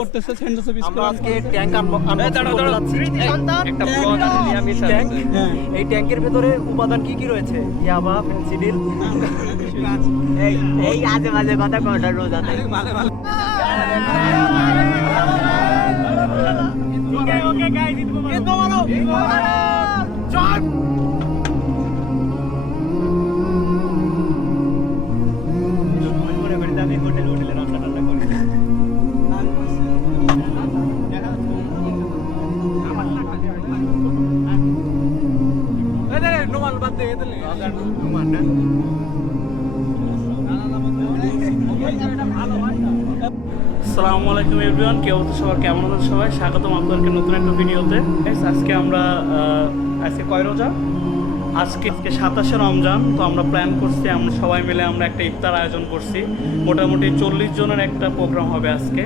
করতেছে Saint Joseph school আজকে tank blog আছে নিয়ে ট্যাঙ্ক হ্যাঁ এই ট্যাঙ্কের ভেতরে উপাদান কি কি রয়েছে? ইয়াবা ফেন্সিডিল এই এই আজে বাজে কথা কটা রোজ আছে আসসালামু আলাইকুম এভরিওয়ান, কে অবস্থা সবার? কেমন আছেন সবাই? স্বাগতম আপনাদেরকে নতুন একটা ভিডিওতে। আজকে আমরা আজকে কয় রোজা? আজকে আজকে সাতাশে রমজান, তো আমরা প্ল্যান করছি, আমরা সবাই মিলে আমরা একটা ইফতার আয়োজন করছি। মোটামুটি চল্লিশ জনের একটা প্রোগ্রাম হবে আজকে।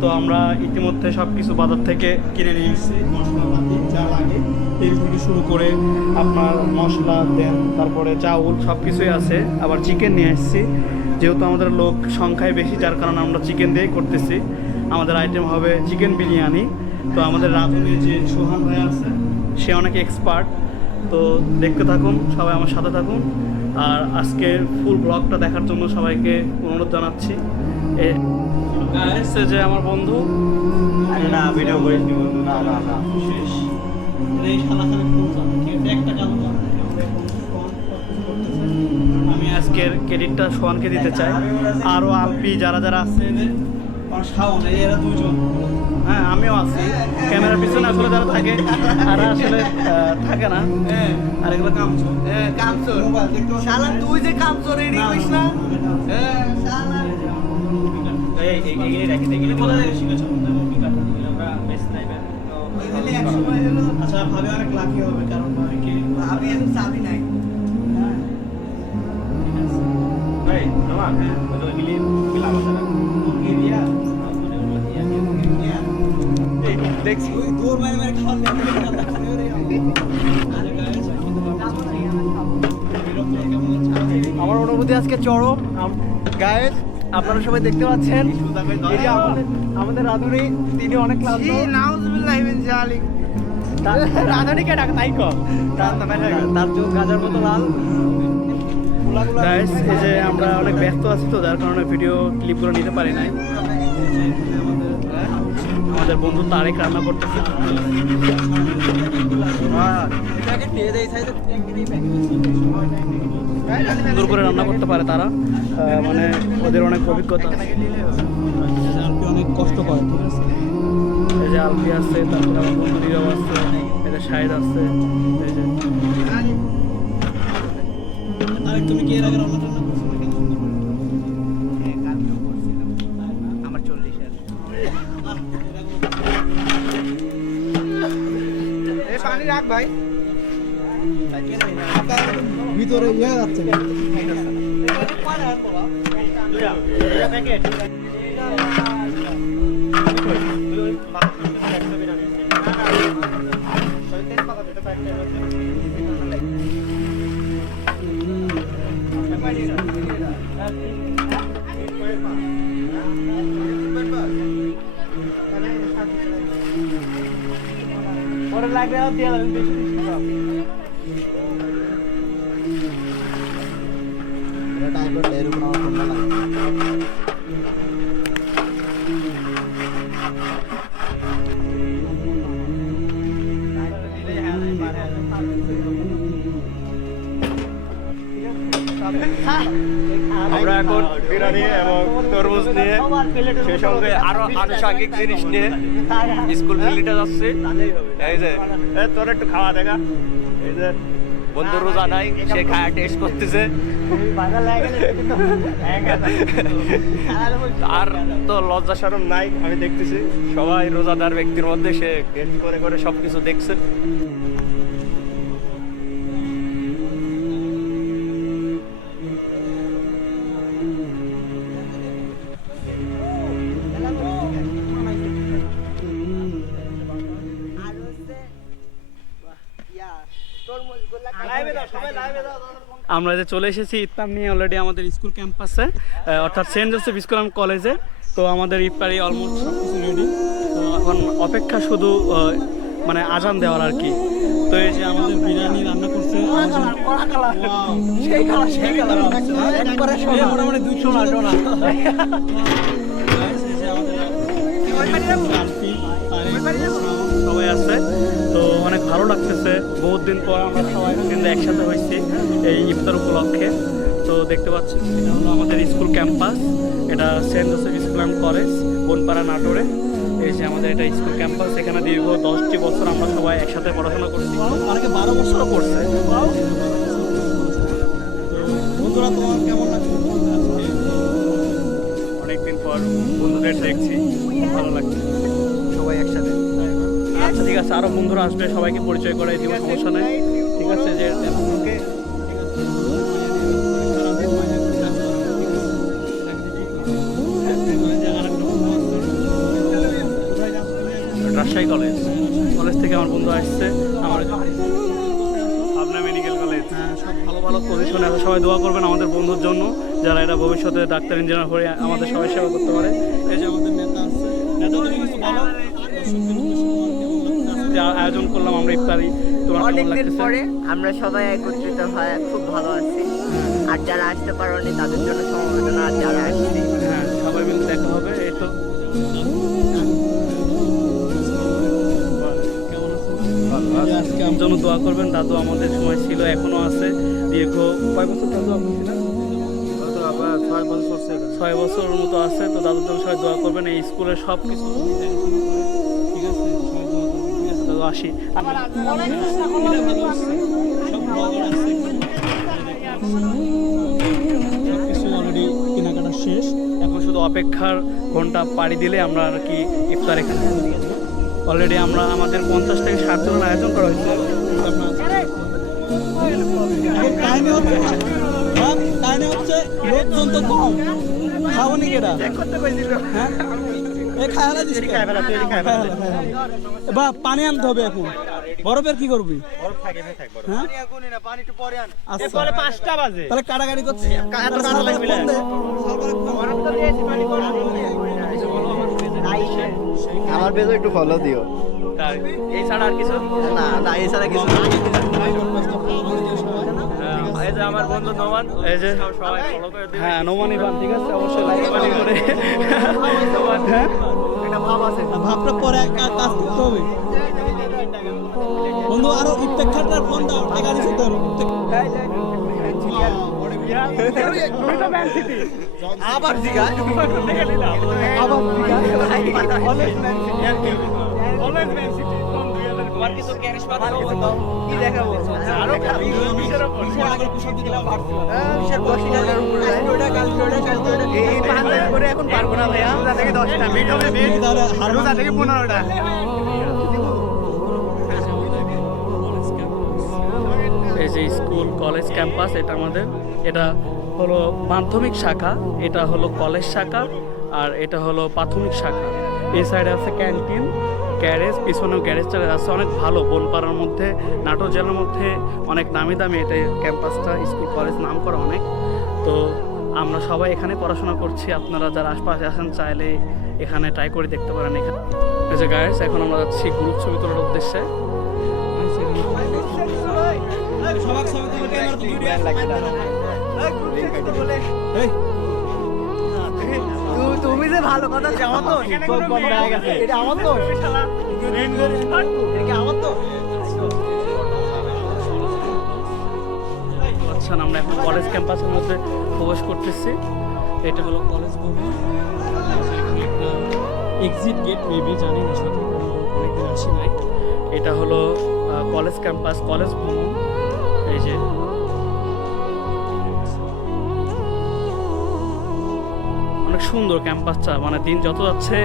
তো আমরা ইতিমধ্যে সব কিছু বাজার থেকে কিনে নিয়ে এসেছি মশলাপাতি যা লাগে তেল থেকে শুরু করে আপনার মশলা দেন তারপরে চাউল সব কিছুই আছে। আবার চিকেন নিয়ে এসেছি যেহেতু আমাদের লোক সংখ্যায় বেশি যার কারণে আমরা চিকেন দিয়েই করতেছি। আমাদের আইটেম হবে চিকেন বিরিয়ানি। তো আমাদের রাঁধুনি যে সোহান ভাই আছে সে অনেক এক্সপার্ট তো দেখতে থাকুন সবাই আমার সাথে থাকুন। আর আজকের ফুল ব্লগটা দেখার জন্য সবাইকে অনুরোধ জানাচ্ছি। যে আমার বন্ধু। না ভিডিও করিস নি বন্ধু। না না না শেষ। এই শালা খালি ফোন চালায়, ঠিক আছে? একটা কাজ করে আমি আজকের ক্রেডিটটা সোহানকে দিতে চাই আরও আলপি যারা যারা আছে শাওন এরা দুজন হ্যাঁ আমিও আছি ক্যামেরার পিছনে আসলে যারা থাকে তারা আসলে থাকে না আর এগুলো কামচোর শালা তুই যে কামচোর এডি কইস না এই এই এই রাখি দেখি আচ্ছা ভাবে অনেক লাকি হবে কারণ এখন চাবি নাই। দেখছি। মারে মারে আমার অনুভূতি আজকে চরম। গায়েস আপনারা সবাই দেখতে পাচ্ছেন। আমাদের আমাদের রাধুনি তিনি অনেক ক্লান্ত। রাধুনিকে ডাক? তাই কর তার তার চোখ গাজার মতো লাল। গাইস এই যে আমরা অনেক ব্যস্ত আছি তো যার কারণে ভিডিও ক্লিপ করে নিতে পারি নাই। আমাদের বন্ধু তারেক রান্না করতেছে। সুন্দর করে রান্না করতে পারে তারা। মানে ওদের অনেক অভিজ্ঞতা অনেক কষ্ট করে যে আলপি আছে তারপরে আমার বন্ধু নীরব আছে এই যে আছে এই যে। তুমি কি এর আগে রান্না টান্না করছ পানি রাখ ভাই। ভিতরে ইয়ে যাচ্ছে পরে লাগবে দিয়ে দেবেন বেশি বেশি বিরিয়ানি এবং তরমুজ নিয়ে সেই সঙ্গে আরও আনুষঙ্গিক জিনিস নিয়ে স্কুল ফিল্ডে যাচ্ছি। এই যে তোর একটু খাওয়া দেখা। এই যে, বন্ধু রোজা নাই, সে খায়া টেস্ট করতেছে। আর তো লজ্জা সরম নাই, আমি দেখতেছি। সবাই রোজাদার ব্যক্তির মধ্যে সে টেস্ট করে করে সবকিছু দেখছে। আমরা যে চলে এসেছি ইতাম নিয়ে অলরেডি আমাদের স্কুল ক্যাম্পাসে অর্থাৎ সেন্ট জোসেফ স্কুল অ্যান্ড কলেজে। তো আমাদের ইফতারি অলমোস্ট সব কিছু রেডি তো এখন অপেক্ষা শুধু মানে আজান দেওয়ার আর কি। তো এই যে আমাদের বিরিয়ানি রান্না করছে মোটামুটি দুই সোনা সোনা Guys, এই যে আমাদের আলফি, তারিক, সবাই আছে। তো অনেক ভালো লাগতেছে। বহুত দিন পর আমরা সবাই কিন্তু একসাথে হয়েছি এই ইফতার উপলক্ষে। তো দেখতে পাচ্ছি, এটা হলো আমাদের স্কুল ক্যাম্পাস। এটা Saint Joseph school and college, Bonpara নাটোরে। এই যে আমাদের এটা স্কুল ক্যাম্পাস, এখানে দীর্ঘ দশটি বছর আমরা সবাই একসাথে পড়াশোনা করছি। অনেকে বারো বছরও পড়ছে। বন্ধুরা, তোমার কেমন লাগছে? অনেকদিন পর বন্ধুদের দেখছি, ভালো লাগছে। সবাই একসাথে। আচ্ছা ঠিক আছে, আরও বন্ধুরা আসবে, সবাইকে পরিচয় করাই দিব, সমস্যা নেই। ঠিক আছে, যে ওকে রাজশাহী কলেজ। কলেজ থেকে আমার বন্ধু আসছে, আমার পাবনা মেডিকেল কলেজ। সব ভালো ভালো পজিশনে আছে। সবাই দোয়া করবেন আমাদের বন্ধুর জন্য, যারা এরা ভবিষ্যতে ডাক্তার ইঞ্জিনিয়ার হয়ে আমাদের সবাই সেবা করতে পারে। এই যে আমাদের নেতা আছে। নেতা তুমি কিছু বলো? যে আয়োজন করলাম আমরা ইফতারি। তোমার অনেকদিন পরে আমরা সবাই একত্রিত হয় খুব ভালো আছি। আর যারা আসতে পারেনি তাদের জন্য সমবেদনা আর যারা আসছে হ্যাঁ সবাই মিলে দেখা হবে এই তো। আজকে আমার জন্য দোয়া করবেন দাদু আমাদের সময় ছিল এখনও আছে। দীর্ঘ কয় বছর দাদু আপনি ছিলেন? ছয় বছর মতো আছে তো দাদুর জন্য সবাই দোয়া করবেন এই স্কুলের সব কিছু আসি ভালো অলরেডি কেনাকাটা শেষ। এখন শুধু অপেক্ষার ঘণ্টা পাড়ি দিলে আমরা আর কি ইফতার এখানে অলরেডি আমরা আমাদের পঞ্চাশ থেকে ষাট জনের আয়োজন করা হয়েছে। হচ্ছে লোকজন তো কম। হ্যাঁ? বা পানি আনতে হবে এখন। বরফের কি করবি? হ্যাঁ? আচ্ছা। তাহলে কাটাকাটি করছি আমার পেজে একটু ফলো দিও। তাই এই ছাড়া আর কিছু না না এছাড়া কিছু এই যে আমার বন্ধু নোমান এই যে হ্যাঁ নোমান ইভান ঠিক আছে? অবশ্যই লাইক করে। হ্যাঁ ভাবটা পরে কাজ করতে হবে। বন্ধু আরও ইফতেখারটার ফোন দাও টাকা দিছে তোর আবার দিঘা আবার দিঘা অলওয়েজ ম্যান কি দেখাবো আরও বিশের এখন পারব না ভাইয়া থেকে 10টা মিট হবে মিট রোজা থেকে 15টা এই যে স্কুল, কলেজ ক্যাম্পাস, এটা আমাদের। এটা হলো মাধ্যমিক শাখা, এটা হলো কলেজ শাখা, আর এটা হলো প্রাথমিক শাখা। এই সাইডে আছে ক্যান্টিন। গ্যারেজ পিছনেও গ্যারেজটা যাচ্ছে। অনেক ভালো বনপাড়ার মধ্যে নাটোর জেলার মধ্যে অনেক নামি দামি এটা ক্যাম্পাসটা স্কুল কলেজ নাম করা অনেক। তো আমরা সবাই এখানে পড়াশোনা করছি। আপনারা যারা আশপাশে আসেন চাইলে এখানে ট্রাই করে দেখতে পারেন এখানে। এই যে গাইস এখন আমরা যাচ্ছি গ্রুপ ছবি তোলার উদ্দেশ্যে। সবাক সবাক তোমার ক্যামেরা তো ভিডিও এই তুমি যে ভালো কথা আমার তো হয়ে এটা আমার তো এটা আমার তো আচ্ছা আমরা এখন কলেজ ক্যাম্পাসের মধ্যে প্রবেশ করতেছি। এটা হলো কলেজ ভবন। এক্সিট গেট মেবি জানি না সঠিক অনেকদিন আসি নাই। এটা হলো কলেজ ক্যাম্পাস কলেজ ভবন। এই যে অনেক সুন্দর ক্যাম্পাসটা মানে দিন যত যাচ্ছে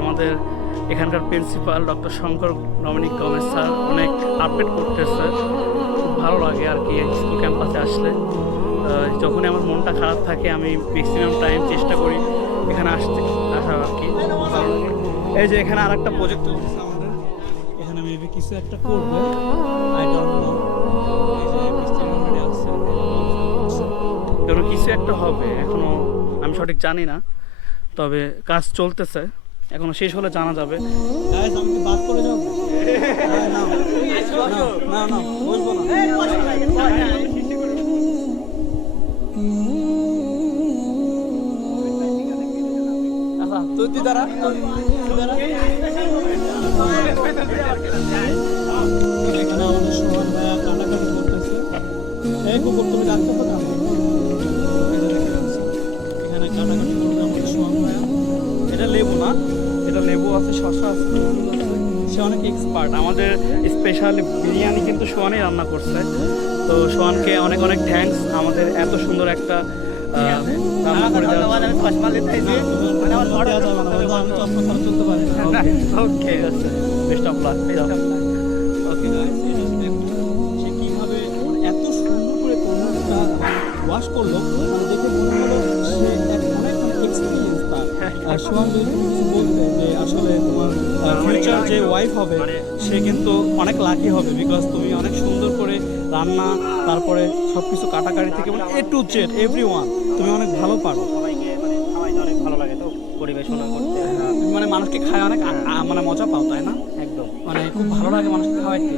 আমাদের এখানকার principal doctor Shankar Dominic Gomes sir অনেক আপডেট করতেছে। খুব ভালো লাগে আর কি স্কুল ক্যাম্পাসে আসলে। যখনই আমার মনটা খারাপ থাকে, আমি ম্যাক্সিমাম টাইম চেষ্টা করি এখানে আসতে আসা আর কি। এই যে এখানে আর একটা প্রজেক্ট আমাদের। এখানে মেবি কিছু একটা করবে। কিছু একটা হবে, এখনও আমি সঠিক জানি না তবে কাজ চলতেছে এখনও শেষ হলে জানা যাবে। এখানে আমাদের কাটাকাটি করতেছে। এই কুকুর তুমি ডাকছো কোথা সে অনেক এক্সপার্ট আমাদের স্পেশাল বিরিয়ানি কিন্তু সোয়ানই রান্না করছে। তো সোয়ানকে অনেক অনেক থ্যাঙ্কস আমাদের এত সুন্দর একটা okay best of luck okay এত সুন্দর করে ওয়াশ করল মানে দেখে মনে হলো সোহান আসলে তোমার ফিউচার যে ওয়াইফ হবে, সে কিন্তু অনেক লাকি হবে বিকজ তুমি অনেক সুন্দর করে রান্না, তারপরে সব কিছু কাটাকাটি থেকে মানে A to Z every one তুমি অনেক ভালো পারো। অনেক ভালো লাগে তো পরিবেশনা করতে মানে মানুষকে খায় অনেক মানে মজা পাও, তাই না? একদম মানে খুব ভালো লাগে মানুষকে খাওয়াইতে।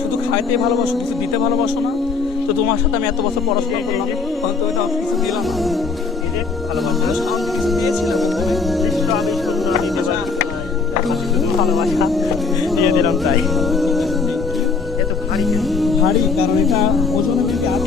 শুধু খাওয়াইতেই ভালোবাসো, কিছু দিতে ভালোবাসো না। তো তোমার সাথে আমি এত বছর পড়াশোনা করলাম, তখন তুমি তো কিছু দিলাম না। যে ভালোবাসা। দিয়েছিলাম তুমি আমি সুন্দর দিতে পারি শুধু ভালোবাসা। দিয়ে দিলাম তাই। এত ভারী ভারী কারণ এটা ওজনে কিন্তু আরও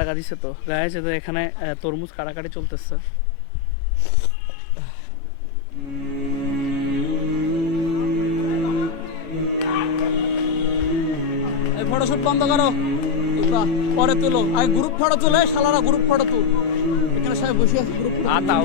টাকা দিছে তো। গায়ে যে এখানে তরমুজ কাটাকাটি চলতেছে। এই ফটোশুট বন্ধ করো। পরে তুলো। আগে গ্রুপ ফটো তুলে শালারা গ্রুপ ফটো তুল। এখানে সবাই বসে আছে গ্রুপ ফটো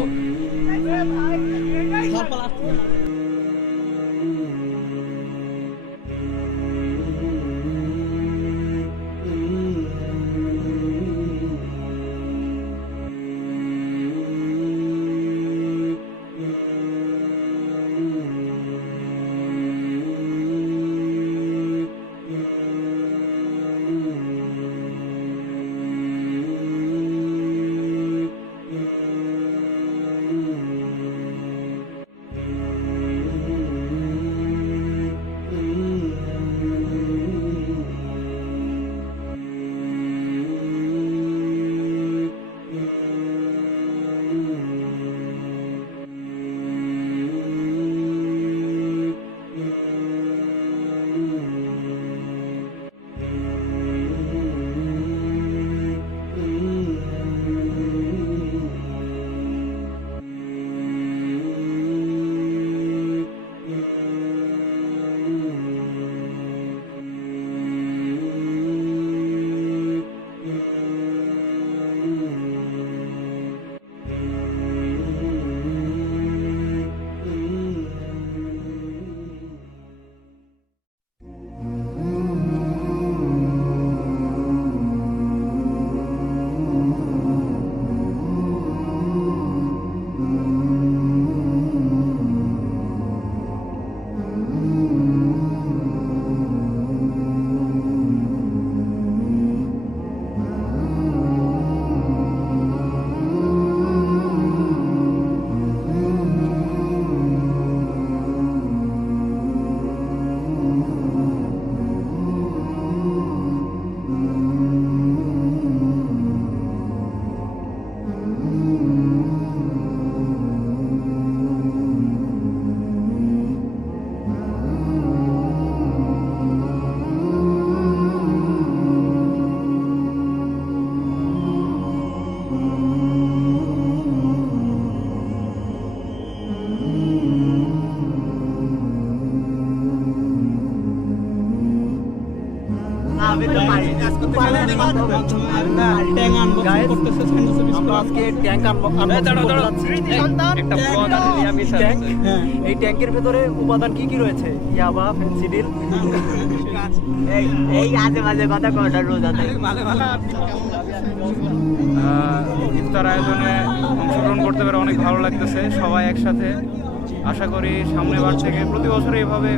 ট্যাঙ্ক একটা ব্লগ ট্যাঙ্ক। এই ট্যাঙ্কের ভেতরে উপাদান কি কি রয়েছে? ইয়াবা ফেন্সিডিল এই এই আজে বাজে কথা কটা রোজাতে ইফতার আয়োজনে অংশগ্রহণ করতে পেরে অনেক ভালো লাগতেছে সবাই একসাথে। আশা করি সামনের বার থেকে প্রতি বছর এইভাবে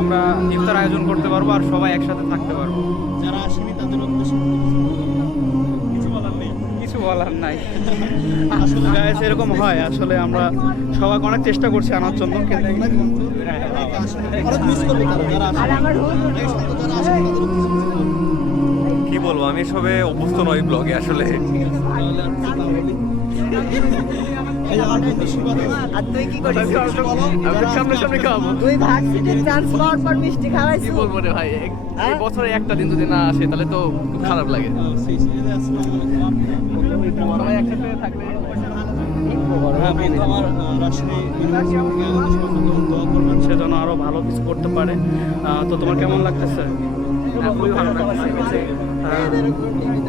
আমরা ইফতার আয়োজন করতে পারব আর সবাই একসাথে থাকতে পারব। যারা আসেনি তাদের উদ্দেশ্যে বলার নাই। আসলে গাইস এরকম হয় আসলে আমরা সবাই অনেক চেষ্টা করছি আনার জন্য আসেনি তাদের উদ্দেশ্যে কি বলব আমি সবে অভ্যস্ত নই ব্লগে আসলে। এক- হ্যাঁ? বছরে একটা দিন যদি না আসে তাহলে তো খুব খারাপ লাগে। সবাই একসাথে আরও ভালো কিছু করতে পারে তো তোমার কেমন লাগতেছে খুবই ভালো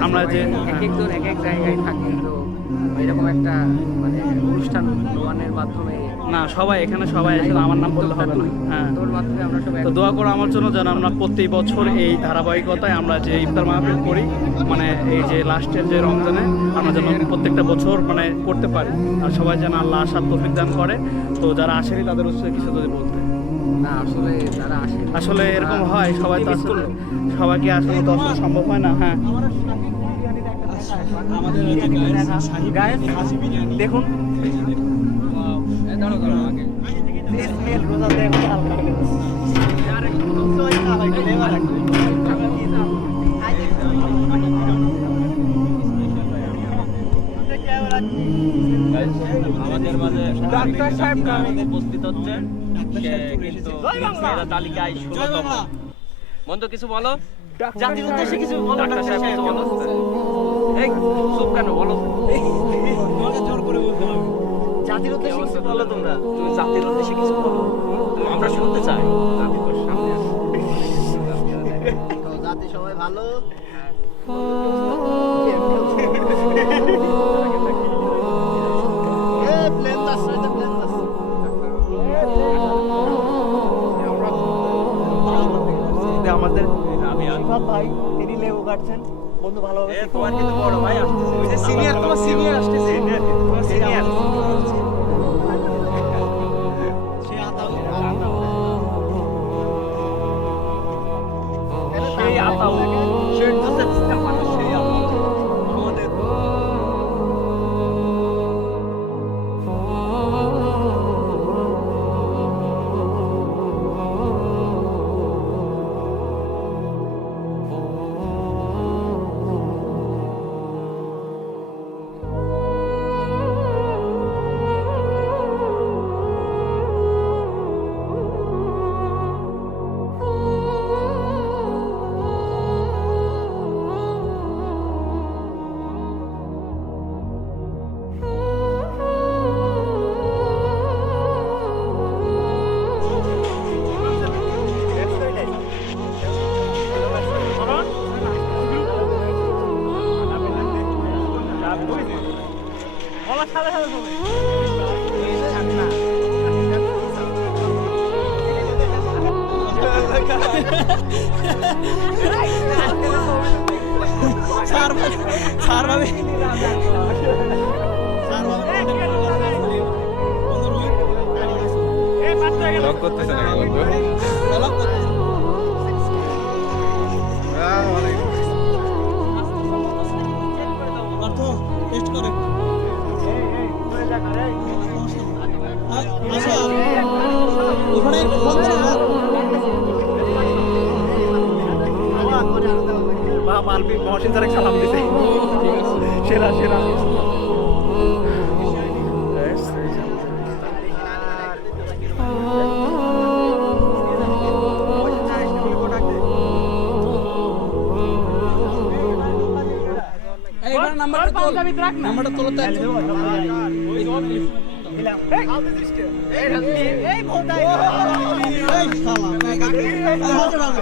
আমরা যে এক একজন এক এক জায়গায় থাকি, তো এরকম একটা মানে অনুষ্ঠান, দোয়ানের মাধ্যমে না সবাই এখানে সবাই আসলে আমার নাম বললে হবে না। হ্যাঁ। তোর মাধ্যমে আমরা সবাই তো দোয়া করো আমার জন্য যেন আমরা প্রত্যেক বছর এই ধারাবাহিকতায় আমরা যে ইফতার মাহফিল করি মানে এই যে লাস্টের যে রমজানে আমরা যেন প্রত্যেকটা বছর মানে করতে পারি। আর সবাই যেন আল্লাহ আশার তৌফিক দান করে। তো যারা আসেনি তাদের উৎসবে কিছু যদি বলতে। আসলে যারা আসে আসলে এরকম হয় সবাই তো আসলে সবাইকে আসলে তো আসলে সম্ভব হয় না হ্যাঁ। দেখুন আমাদের মাঝে ডাক্তার সাহেব উপস্থিত হচ্ছে। কিন্তু তালিকায় ষোলতম। বন্ধু কিছু বলো? জাতির উদ্দেশ্যে কিছু বলো? ডাক্তার সাহেব কিছু বলো? এই চুপ কেন বলো? বলো তোমরা তুমি জাতির উদ্দেশ্যে কিছু বলো। আমরা শুনতে চাই। জাতি তোর সামনে আছে। সবাই ভালো? আমাদের ভাই তিনি লেবু কাটছেন। বন্ধু ভালো তোমার কিন্তু বড় ভাই আসতেছে। সিনিয়র তোমার সিনিয়র আসতেছে। তোমার সিনিয়র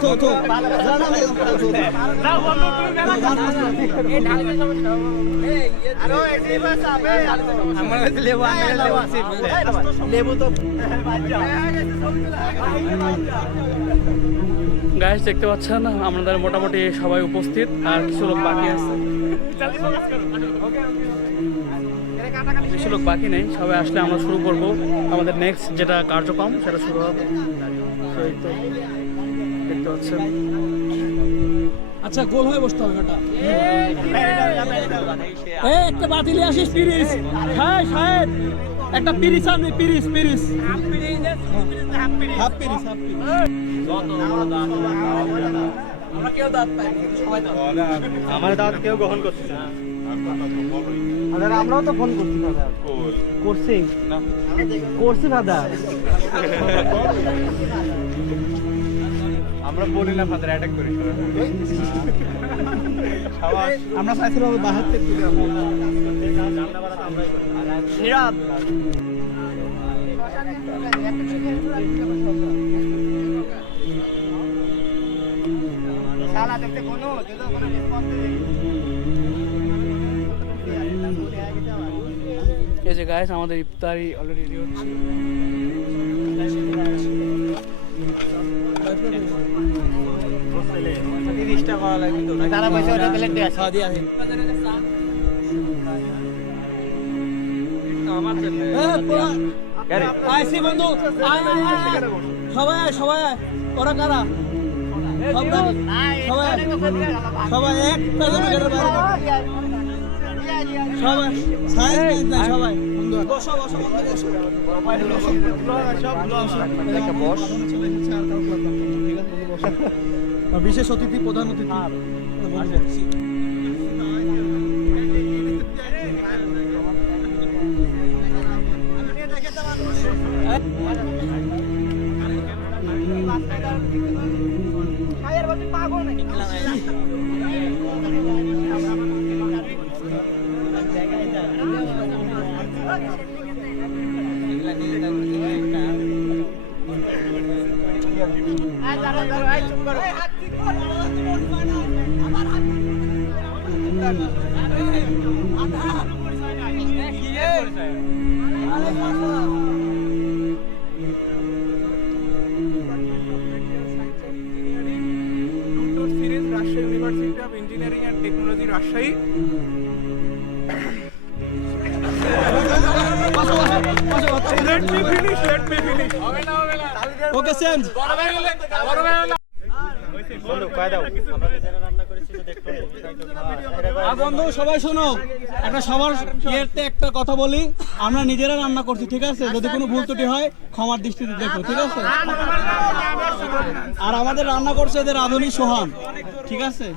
তোল তো গাইস দেখতে পাচ্ছেন আমাদের মোটামুটি সবাই উপস্থিত আর কিছু লোক বাকি আছে। কিছু লোক বাকি নেই সবাই আসলে আমরা শুরু করব। আমাদের নেক্সট যেটা কার্যক্রম সেটা শুরু হবে। দেখতে পাচ্ছেন। আচ্ছা গোল হয়ে বসতে হবে ওটা। এই একটা বাতিলে আসিস পিরিস। হ্যাঁ সাহেব। একটা পিরিস আনবি পিরিস পিরিস। Half পিরিস half পিরিস। আমরা কেউ দাঁত পাই আমার দাঁত কেউ গ্রহণ করছে না। আরে আমরাও তো ফোন করছি দাদা। করছি। করছি দাদা। আমরা বলি না ফাদার অ্যাটাক করি আমরা চাইছিলাম বাহার থেকে। নীরব শালা দেখতে কোনো দিলো কোনো রেসপন্স এই যে গাইস আমাদের ইফতারি অলরেডি রেডি হচ্ছে। সবাই সবাই ওরা কারা সবাই সবাই সবাই একটা বিশেষ অতিথি প্রধান অতিথি ইঞ্জিনিয়ারিং অ্যান্ড টেকনোলজি রাজশাহী বন্ধু, সবাই শোনো, একটা সবার ইয়েতে একটা কথা বলি। আমরা নিজেরা রান্না করছি, ঠিক আছে? যদি কোনো ভুল ত্রুটি হয়, ক্ষমার দৃষ্টিতে দেখো, ঠিক আছে? আর আমাদের রান্না করছে এদের রাধুনি সোহান। ঠিক আছে?